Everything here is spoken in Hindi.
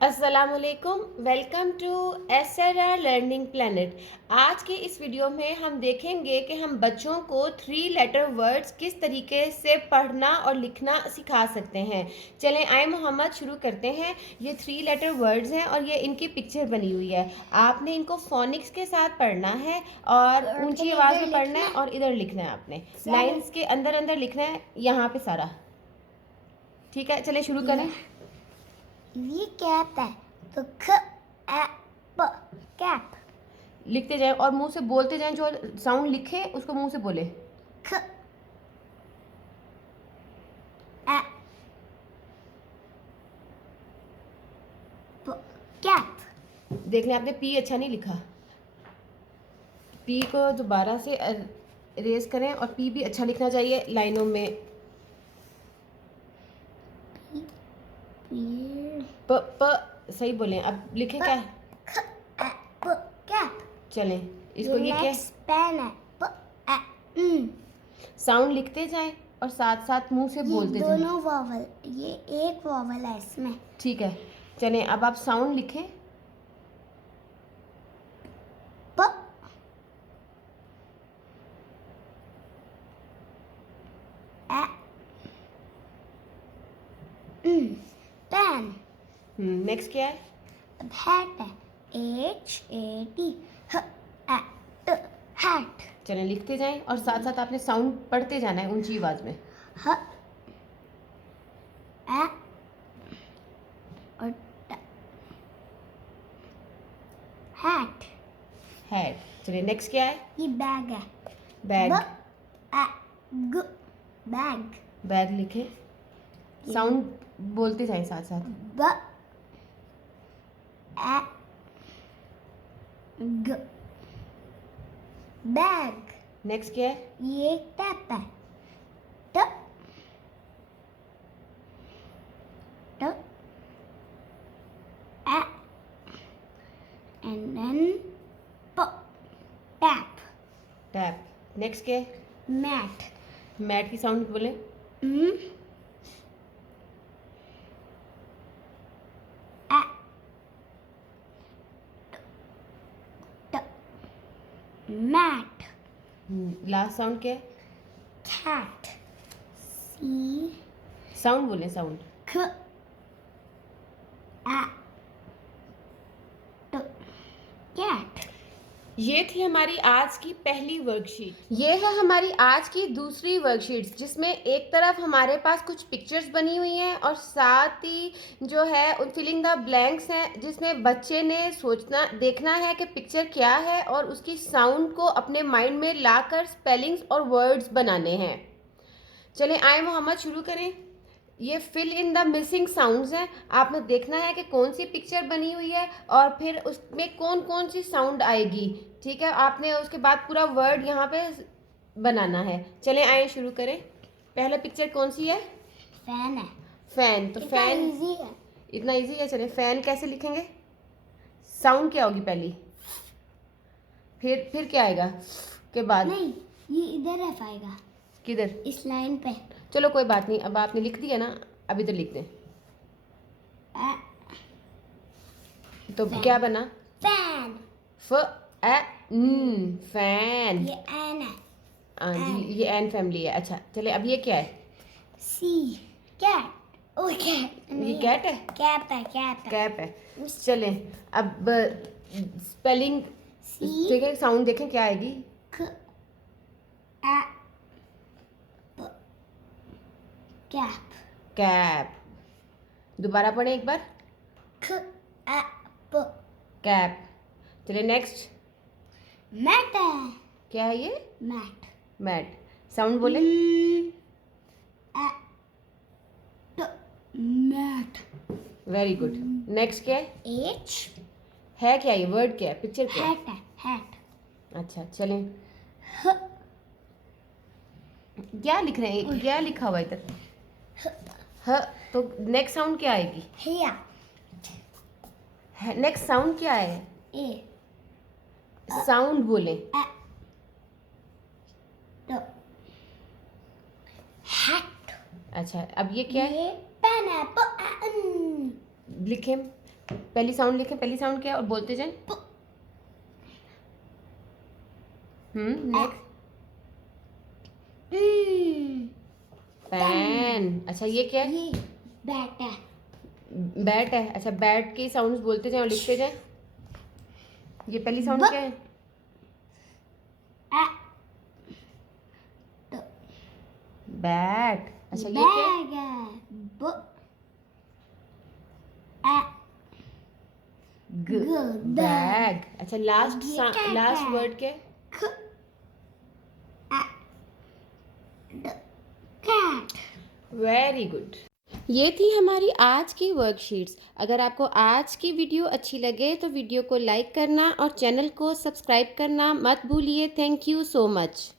अस्सलामुअलैकुम, welcome to SRR learning planet. आज के इस वीडियो में हम देखेंगे कि हम बच्चों को 3 लेटर वर्ड्स किस तरीके से पढ़ना और लिखना सिखा सकते हैं। चलें आए मोहम्मद शुरू करते हैं। ये 3 लेटर वर्ड्स हैं और ये इनकी पिक्चर बनी हुई है। आपने इनको फोनिक्स के साथ पढ़ना है और ऊंची आवाज़ में पढ़ना है और इधर लिखना है। आपने लाइन्स के अंदर अंदर लिखना है, यहाँ पे सारा। ठीक है, चले शुरू करें। ये कैप है तो ख ए प कैप। लिखते जाएं और मुंह से बोलते जाएं। जो साउंड लिखे उसको मुंह से बोले। ख ए प कैप। देख लें, आपने पी अच्छा नहीं लिखा। पी को दोबारा से इरेज करें और पी भी अच्छा लिखना चाहिए लाइनों में। प प सही बोले। अब लिखे क्या है? ख ए प कैप। चलें इसको ये क्या है? पेन है प ए साउंड लिखते जाएं और साथ साथ मुंह से बोलते जाएं। दोनों वॉवल, ये एक वॉवल है इसमें। ठीक है, चलें अब आप साउंड लिखें। प ए पेन। नेक्स्ट क्या है? अब हैट है HAT ह ए ट हैट। चलें लिखते जाएं और साथ साथ आपने साउंड पढ़ते जाना है ऊंची आवाज में। ह ए और ट हैट। हैट। चलिए नेक्स्ट क्या है? ये बैग है बैग। ब ए ग बैग। बैग लिखे, साउंड बोलते जाएं साथ साथ। ब ए ग बैग। नेक्स्ट क्या है? ये टैप है ट ट ए and then p tap। Tap. Next क्या है? मैट। मैट की साउंड बोले। ए ट मैट। लास्ट साउंड क्या है? कैट। सी साउंड बोले, साउंड। ख ए ट कैट। ये थी हमारी आज की पहली वर्कशीट। ये है हमारी आज की दूसरी वर्कशीट, जिसमें एक तरफ हमारे पास कुछ पिक्चर्स बनी हुई हैं और साथ ही जो है फिलिंग द ब्लैंक्स हैं, जिसमें बच्चे ने सोचना देखना है कि पिक्चर क्या है और उसकी साउंड को अपने माइंड में लाकर स्पेलिंग्स और वर्ड्स बनाने हैं। चलें आए मोहम्मद शुरू करें। ये fill in the missing sounds हैं। आपने देखना है कि कौन सी पिक्चर बनी हुई है और फिर उसमें कौन कौन सी साउंड आएगी। ठीक है, आपने उसके बाद पूरा वर्ड यहाँ पे बनाना है। चलें आए शुरू करें। पहला पिक्चर कौन सी है? फैन है। फैन। तो फैन इजी है। इतना इजी है। चलें फैन कैसे लिखेंगे? साउंड क्या होगी पहली, फिर क्या आएगा के बाद? नहीं, ये इधर है आएगा किधर? इस लाइन पे। चलो कोई बात नहीं, अब आपने लिख दिया ना, अब इधर लिख दें। ए तो क्या बना? फैन। फ ए न फैन। ये एन है। हाँ जी, ये एन फैमिली है। अच्छा चले, अब ये क्या है? सी कैट। ओ कैट। ये कैट है? कैप है कैप है। कैप है। चले अब स्पेलिंग देखें, साउंड देखें क्या आएगी। ख ए प कैप। कैप। दोबारा पढ़ें एक बार। ख ए प कैप। चले नेक्स्ट। मैट है। क्या है ये? मैट। मैट। साउंड बोले। ए ट मैट। Very good. नेक्स्ट क्या है? एच है क्या ये वर्ड? क्या है? पिक्चर क्या है? हैट है हैट। अच्छा चलें, ह क्या लिख रहे हैं? क्या लिखा हुआ है इधर? ह। तो नेक्स्ट साउंड क्या आएगी? हिया। नेक्स्ट साउंड क्या है? ए साउंड बोले। ए ट हैट। अच्छा अब ये क्या है? ये पेन है प एन। लिखें। पहली साउंड लिखें, पहली साउंड क्या है और बोलते जाएं। Next pan. अच्छा ये क्या है? ये बैट है। बैट है। अच्छा बैट की साउंड्स बोलते जाएं और लिखते जाएं। ये पहली साउंड क्या है? बैट। अच्छा ये क्या है? बैग है। बैग। अच्छा लास्ट ये क्या है? लास्ट वर्ड क्या है? कैट। Very good. ये थी हमारी आज की वर्कशीट्स। अगर आपको आज की वीडियो अच्छी लगे तो वीडियो को लाइक करना और चैनल को सब्सक्राइब करना मत भूलिए। Thank you so much.